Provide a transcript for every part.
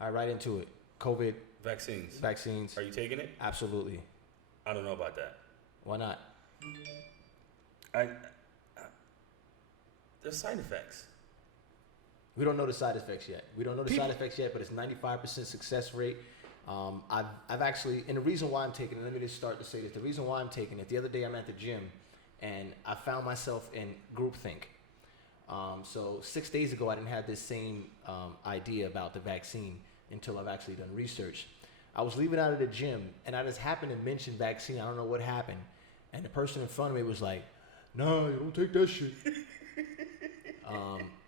All right, right into it. COVID Vaccines. vaccines. Are you taking it? Absolutely. I don't know about that. Why not? I there's side effects. We don't know the side effects yet. But it's 95% success rate. I've actually, and the reason why I'm taking it, let me just start to say this. The reason why I'm taking it, the other day I'm at the gym and I found myself in groupthink. So 6 days ago, I didn't have this same idea about the vaccine until I've actually done research. I was leaving out of the gym and I just happened to mention vaccine. I don't know what happened. And the person in front of me was like, "No, you don't take that shit."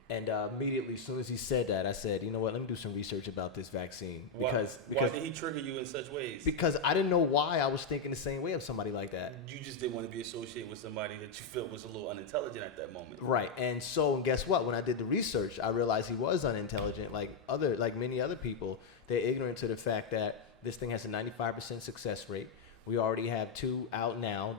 And immediately, as soon as he said that, I said, "You know what? Let me do some research about this vaccine." Why did he trigger you in such ways? Because I didn't know why I was thinking the same way of somebody like that. You just didn't want to be associated with somebody that you felt was a little unintelligent at that moment. Right. And so, and guess what? When I did the research, I realized he was unintelligent, like many other people. They're ignorant to the fact that this thing has a 95% success rate. We already have 2 out now.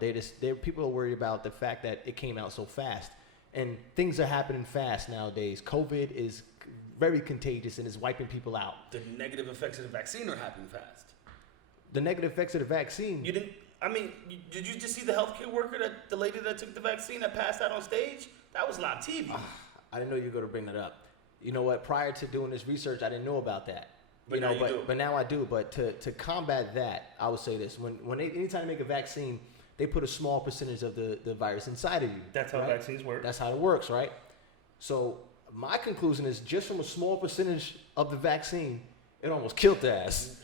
People are worried about the fact that it came out so fast. And things are happening fast nowadays. COVID is very contagious and is wiping people out. The negative effects of the vaccine are happening fast. The negative effects of the vaccine. Did you just see the healthcare worker, the lady that took the vaccine that passed out on stage? That was live TV. I didn't know you were going to bring that up. You know what? Prior to doing this research, I didn't know about that. But now I do. But to combat that, I would say this: anytime they make a vaccine, they put a small percentage of the virus inside of you. That's how vaccines work. That's how it works, right? So my conclusion is just from a small percentage of the vaccine, it almost killed the ass.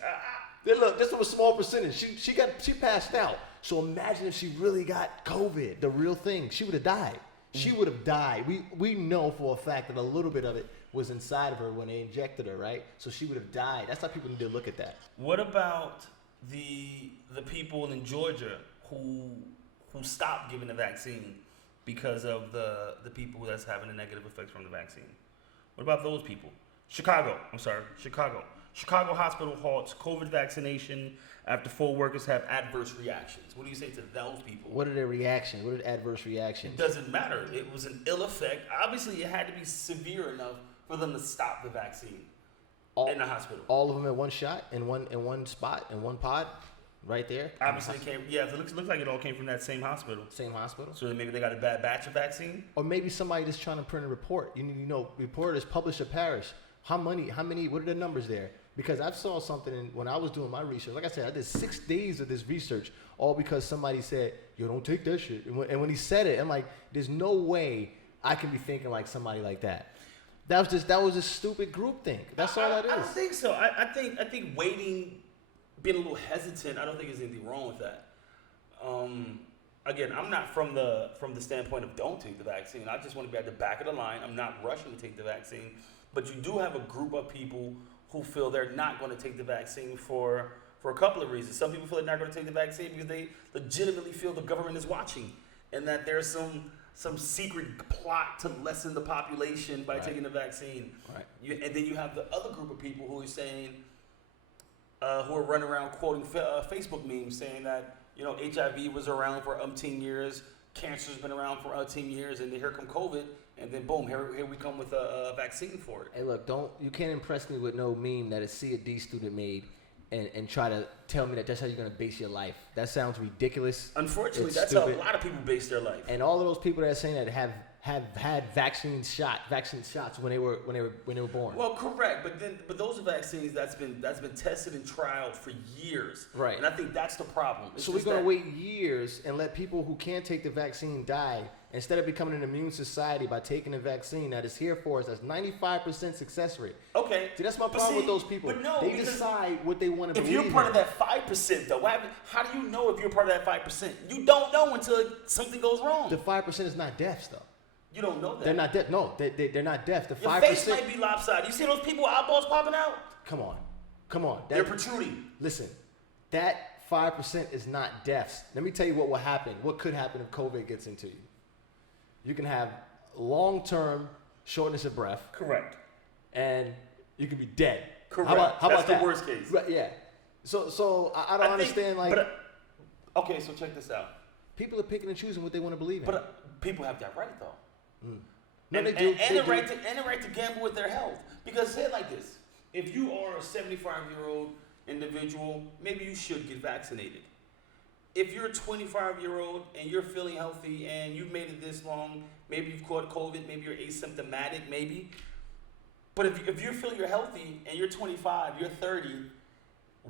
Look, just from a small percentage, she passed out. So imagine if she really got COVID, the real thing. She would have died. She would have died. We know for a fact that a little bit of it was inside of her when they injected her, right? So she would have died. That's how people need to look at that. What about the people in Georgia who stopped giving the vaccine because of the people that's having the negative effects from the vaccine? What about those people? Chicago hospital halts COVID vaccination after 4 workers have adverse reactions. What do you say to those people? What are their reactions? What are the adverse reactions? It doesn't matter. It was an ill effect. Obviously, it had to be severe enough for them to stop the vaccine in the hospital. All of them at one shot, in one spot, in one pod, right there? Obviously, it came. Yeah, it looks like it all came from that same hospital. Same hospital? So maybe they got a bad batch of vaccine? Or maybe somebody just trying to print a report. Reporters publish a parish. How many, what are the numbers there? Because I saw something when I was doing my research. Like I said, I did 6 days of this research, all because somebody said, "Yo, don't take that shit." And when he said it, I'm like, there's no way I can be thinking like somebody like that. That was a stupid group think. That's all that is. I don't think so. I think waiting, being a little hesitant, I don't think there's anything wrong with that. Again, I'm not from the standpoint of don't take the vaccine. I just want to be at the back of the line. I'm not rushing to take the vaccine. But you do have a group of people who feel they're not going to take the vaccine for a couple of reasons. Some people feel they're not going to take the vaccine because they legitimately feel the government is watching and that there's some secret plot to lessen the population by taking the vaccine. Right. And then you have the other group of people who are saying, who are running around quoting Facebook memes saying that, HIV was around for umpteen years, cancer's been around for umpteen years, and then here come COVID, and then boom, here we come with a vaccine for it. Hey, look, you can't impress me with no meme that a C or D student made and try to tell me that that's how you're going to base your life. That sounds ridiculous. Unfortunately, that's stupid. How a lot of people base their life. And all of those people that are saying that have had vaccine shots when they were born. Well, correct, but those are vaccines that's been tested and trialed for years. Right. And I think that's the problem. So we're going to wait years and let people who can't take the vaccine die instead of becoming an immune society by taking the vaccine that is here for us. That's 95% success rate. Okay. See, that's my problem with those people. But no, they decide what they want to believe. If you're part of that 5%, though, how do you know if you're part of that 5%? You don't know until something goes wrong. The 5% is not deaths, though. You don't know that. They're not deaf. No, they're not deaf. The 5%. Your face might be lopsided. You see those people with eyeballs popping out? Come on. They're protruding. Listen, that 5% is not deaths. Let me tell you what will happen. What could happen if COVID gets into you? You can have long-term shortness of breath. Correct. And you can be dead. Correct. How about the worst case. Right, yeah. So I don't understand. Okay, so check this out. People are picking and choosing what they want to believe in. But people have that right, though. No, and they do. And the right to gamble with their health. Because say it like this. if you are a 75-year-old individual, maybe you should get vaccinated. If you're a 25-year-old and you're feeling healthy and you've made it this long, maybe you've caught COVID, maybe you're asymptomatic, maybe. But if you feel you're healthy and you're 25, you're 30,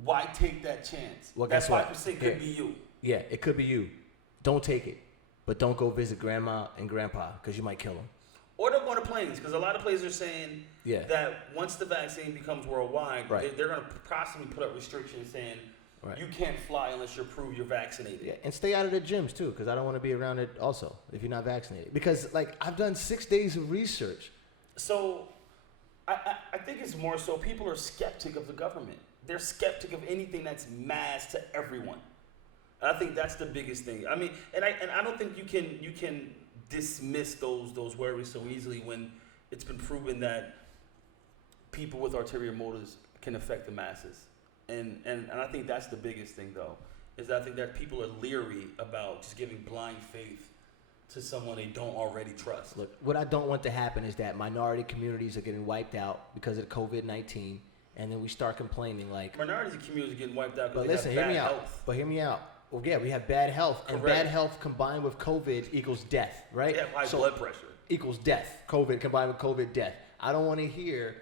why take that chance? Well, that guess what? 5% could be you. Yeah, it could be you. Don't take it. But don't go visit grandma and grandpa because you might kill them. Or don't go to planes, because a lot of places are saying Yeah. that once the vaccine becomes worldwide, Right. they're going to possibly put up restrictions saying Right. you can't fly unless you're proved you're vaccinated. Yeah, and stay out of the gyms too, because I don't want to be around it also if you're not vaccinated. Because like I've done 6 days of research. So I think it's more so people are skeptic of the government. They're skeptic of anything that's mass to everyone. I think that's the biggest thing. I mean, and I don't think you can dismiss those worries so easily when it's been proven that people with ulterior motives can affect the masses. And I think that's the biggest thing, though, is that I think that people are leery about just giving blind faith to someone they don't already trust. Look, what I don't want to happen is that minority communities are getting wiped out because of COVID-19, and then we start complaining like. Minorities and communities are getting wiped out But because listen, they hear have me bad out. health. But hear me out. Well, yeah, we have bad health, and Correct. bad health combined with COVID equals death, right? They have high So blood pressure. equals death. COVID combined with COVID, death. I don't want to hear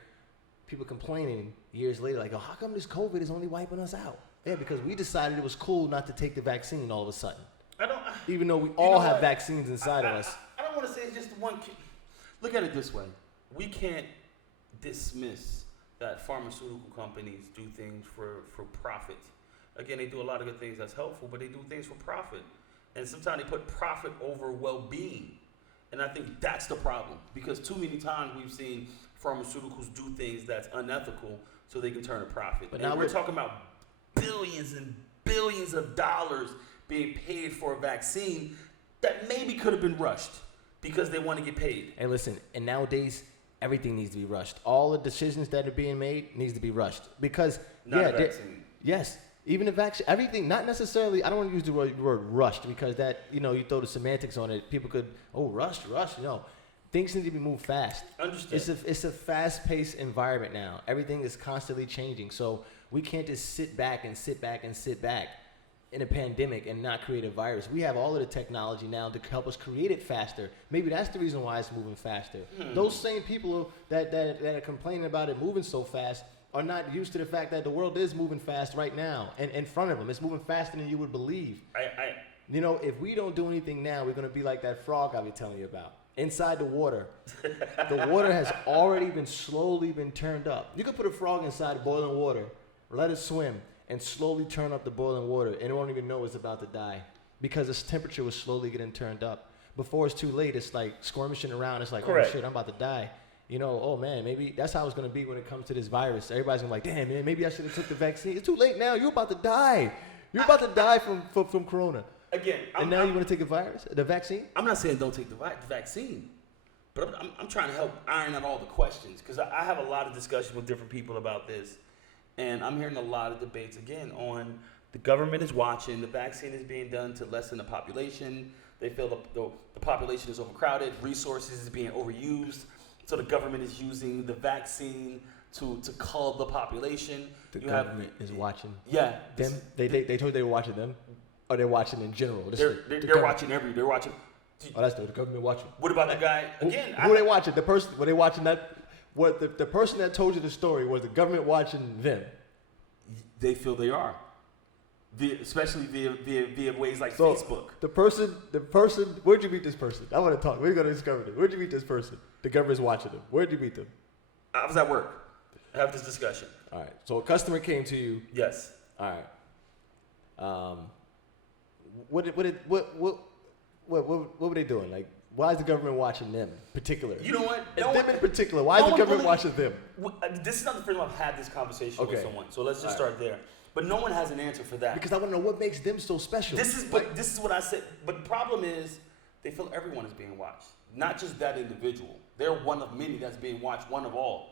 people complaining years later, like, oh, how come this COVID is only wiping us out? Yeah, because we decided it was cool not to take the vaccine all of a sudden. Even though we all have vaccines inside of us. I don't want to say it's just one. Look at it this way: we can't dismiss that pharmaceutical companies do things for profit. Again, they do a lot of good things that's helpful, but they do things for profit, and sometimes they put profit over well-being. And I think that's the problem, because too many times we've seen pharmaceuticals do things that's unethical so they can turn a profit. But and now we're talking about billions and billions of dollars being paid for a vaccine that maybe could have been rushed because they want to get paid. Hey, listen, and nowadays, everything needs to be rushed. All the decisions that are being made needs to be rushed. Because, Not a vaccine. Yes, even the vaccine, everything, not necessarily, I don't want to use the word rushed because that, you throw the semantics on it. People could, rushed, no. Things need to be moved fast. Understood. It's a fast-paced environment now. Everything is constantly changing. So we can't just sit back in a pandemic and not create a virus. We have all of the technology now to help us create it faster. Maybe that's the reason why it's moving faster. Those same people that are complaining about it moving so fast are not used to the fact that the world is moving fast right now and in front of them. It's moving faster than you would believe. If we don't do anything now, we're going to be like that frog I was telling you about. Inside the water. The water has already slowly been turned up. You could put a frog inside boiling water, let it swim, and slowly turn up the boiling water, and it won't even know it's about to die because its temperature was slowly getting turned up. Before it's too late, it's like skirmishing around. It's like, Correct. Oh shit, I'm about to die. Oh man, maybe that's how it's going to be when it comes to this virus. Everybody's going to be like, damn man, maybe I should have took the vaccine. It's too late now. You're about to die. You're about to die from corona. Again, And now you want to take the vaccine? I'm not saying don't take the vaccine, but I'm trying to help iron out all the questions, because I have a lot of discussions with different people about this, and I'm hearing a lot of debates again on the government is watching, the vaccine is being done to lessen the population. They feel the population is overcrowded, resources is being overused, so the government is using the vaccine to cull the population. The government is watching. Yeah. Them? They told you they were watching them? Or they're watching in general? They're watching they're watching. Oh, that's the government watching. What about the guy again? Who are they watching? The person? Were they watching that? What the person that told you the story was the government watching them? They feel they are, especially via ways like So, Facebook. The person. Where'd you meet this person? I want to talk. We're gonna discover this. Where'd you meet this person? The government's watching them. Where'd you meet them? I was at work. Have this discussion. All right. So a customer came to you. Yes. All right. What were they doing? Like, why is the government watching them in particular? You know what? Them in particular. Why is the government watching them? This is not the first time I've had this conversation with Okay. someone. So let's just All right. start there. But no one has an answer for that. Because I want to know what makes them so special. This is what I said. But the problem is they feel everyone is being watched, not just that individual. They're one of many that's being watched, one of all.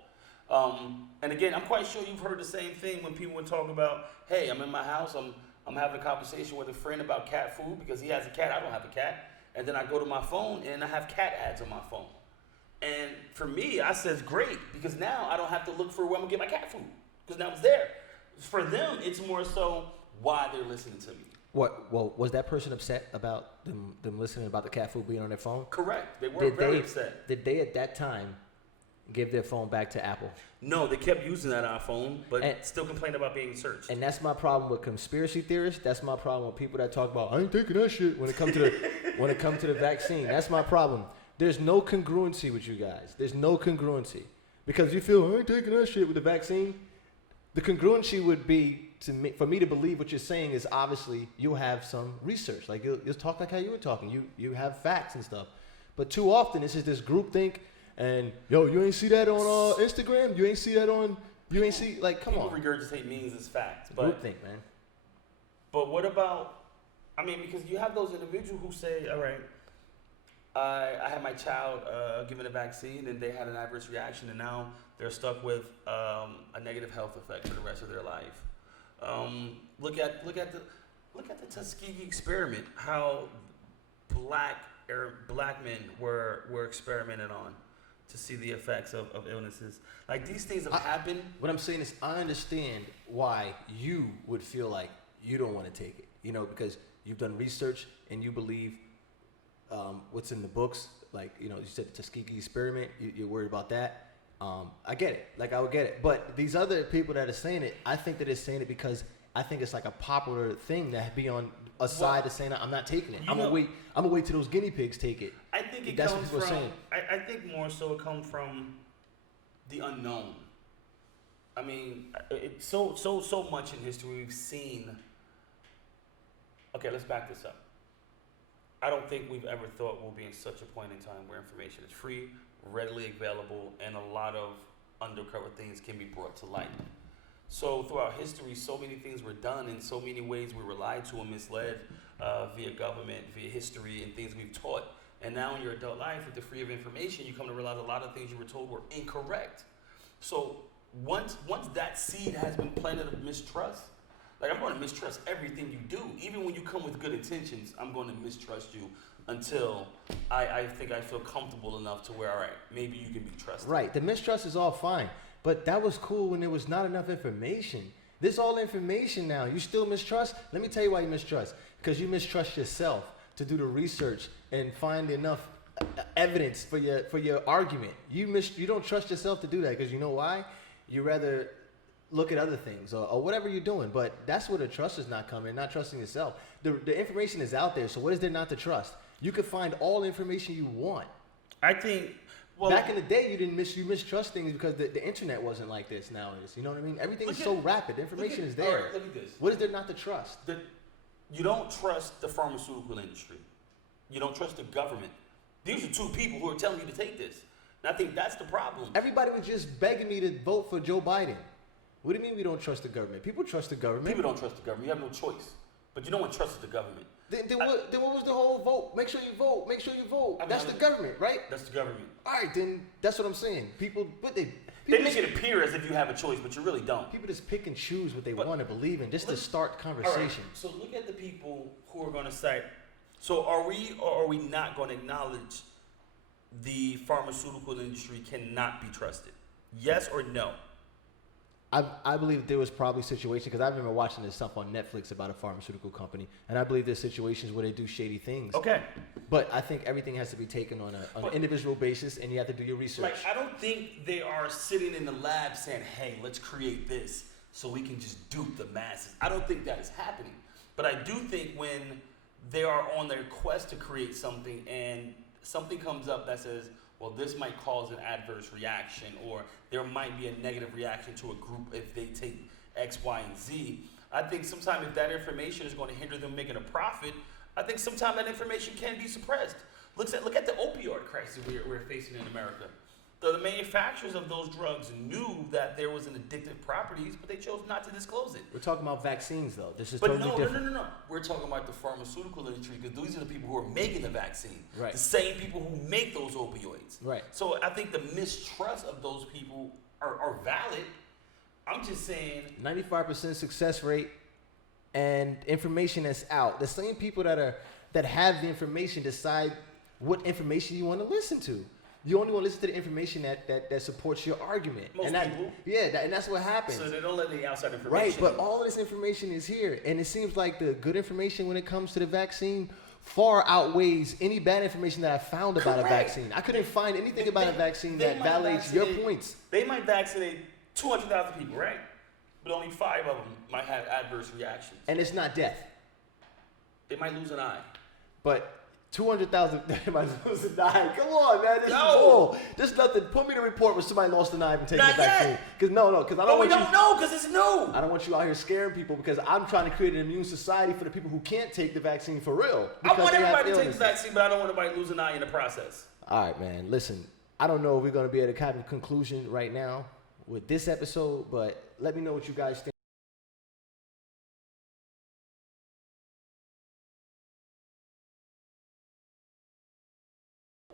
And again, I'm quite sure you've heard the same thing when people would talk about, hey, I'm in my house, I'm having a conversation with a friend about cat food because he has a cat, I don't have a cat. And then I go to my phone and I have cat ads on my phone. And for me, I says great because now I don't have to look for where I'm gonna get my cat food because now it's there. For them, it's more so why they're listening to me. What? Well, was that person upset about them listening about the cat food being on their phone? Correct. They were very upset. Did they at that time give their phone back to Apple? No, they kept using that iPhone, but still complained about being searched. And that's my problem with conspiracy theorists. That's my problem with people that talk about I ain't taking that shit when it comes to the vaccine. That's my problem. There's no congruency with you guys. There's no congruency because you feel I ain't taking that shit with the vaccine. The congruency would be for me to believe what you're saying is obviously you'll have some research. Like you'll talk like how you were talking. You have facts and stuff. But too often it's just this groupthink. And yo, you ain't see that on Instagram. You ain't see that on. You ain't see like come on. People regurgitate memes as facts, but groupthink, man. But what about? I mean, because you have those individuals who say, "All right, I had my child given a vaccine, and they had an adverse reaction, and now they're stuck with a negative health effect for the rest of their life." Look at the Tuskegee experiment. How black men were experimented on to see the effects of illnesses. Like these things have happened. What I'm saying is I understand why you would feel like you don't want to take it. You know, because you've done research and you believe what's in the books. Like, you know, you said the Tuskegee experiment. You're worried about that. I get it. Like I would get it. But these other people that are saying it, I think that they're saying it because I think it's like a popular thing that be on a side of saying I'm not taking it. I'm gonna wait till those guinea pigs take it. I think That's comes what people are saying. I think more so it comes from the unknown. I mean, it's so much in history we've seen. Okay, let's back this up. I don't think we've ever thought we'll be in such a point in time where information is free, readily available, and a lot of undercover things can be brought to light. So throughout history, so many things were done in so many ways we were lied to and misled via government, via history, and things we've taught. And now in your adult life, with the free of information, you come to realize a lot of things you were told were incorrect. So once that seed has been planted of mistrust, like I'm going to mistrust everything you do. Even when you come with good intentions, I'm going to mistrust you until I think I feel comfortable enough to where, all right, maybe you can be trusted. Right. The mistrust is all fine. But that was cool when there was not enough information. There's all information now. You still mistrust? Let me tell you why you mistrust. Because you mistrust yourself to do the research and find enough evidence for your argument. You don't trust yourself to do that because you know why? You rather look at other things or whatever you're doing. But that's where the trust is not coming, not trusting yourself. The information is out there, so what is there not to trust? You could find all the information you want. I think... Well, back in the day, you mistrust things because the internet wasn't like this nowadays. You know what I mean? Everything is so rapid. The information is there. All right, look at this. What is there not to trust? You don't trust the pharmaceutical industry. You don't trust the government. These are two people who are telling you to take this. And I think that's the problem. Everybody was just begging me to vote for Joe Biden. What do you mean we don't trust the government? People trust the government. People don't trust the government. You have no choice. But you don't want to trust the government. Then what was the whole vote? Make sure you vote. Make sure you vote. That's the government, right? That's the government. All right, then that's what I'm saying. People they make it appear as if you have a choice, but you really don't. People just pick and choose what they want to believe in just to start conversation. Right, so look at the people who are going to say, so are we or are we not going to acknowledge the pharmaceutical industry cannot be trusted? Yes or no? I believe there was probably situations, because I remember watching this stuff on Netflix about a pharmaceutical company, and I believe there's situations where they do shady things. Okay. But I think everything has to be taken on an individual basis, and you have to do your research. Like, I don't think they are sitting in the lab saying, hey, let's create this so we can just dupe the masses. I don't think that is happening. But I do think when they are on their quest to create something and something comes up that says, well, this might cause an adverse reaction, or there might be a negative reaction to a group if they take X, Y, and Z. I think sometimes if that information is going to hinder them making a profit, I think sometimes that information can be suppressed. Look at the opioid crisis we're facing in America. The manufacturers of those drugs knew that there was an addictive properties, but they chose not to disclose it. We're talking about vaccines, though. This is but totally different. No. We're talking about the pharmaceutical industry, because these are the people who are making the vaccine. Right. The same people who make those opioids. Right. So I think the mistrust of those people are valid. I'm just saying 95% success rate and information that's out. The same people that have the information decide what information you want to listen to. You only want to listen to the information that supports your argument. Most and people. And that's what happens. So they don't let any outside information. Right, but all of this information is here. And it seems like the good information when it comes to the vaccine far outweighs any bad information that I found about a vaccine. I couldn't find anything about a vaccine that validates your points. They might vaccinate 200,000 people, right? But only 5 of them might have adverse reactions. And it's not death. They might lose an eye. But 200,000 might lose an eye. Come on, man. This is No. bull. There's nothing. Put me the report where somebody lost an eye from taking Not the vaccine. yet. Because I don't But want we you. don't know because it's new. I don't want you out here scaring people because I'm trying to create an immune society for the people who can't take the vaccine for real. I because want they have everybody to take the illnesses. vaccine, but I don't want anybody to lose an eye in the process. All right, man. Listen, I don't know if we're going to be able to come to a conclusion right now with this episode, but let me know what you guys think.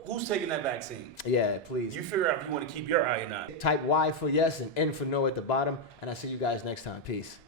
Who's taking that vaccine? Yeah, please. You figure out if you want to keep your eye or not. Type Y for yes and N for no at the bottom, and I'll see you guys next time. Peace.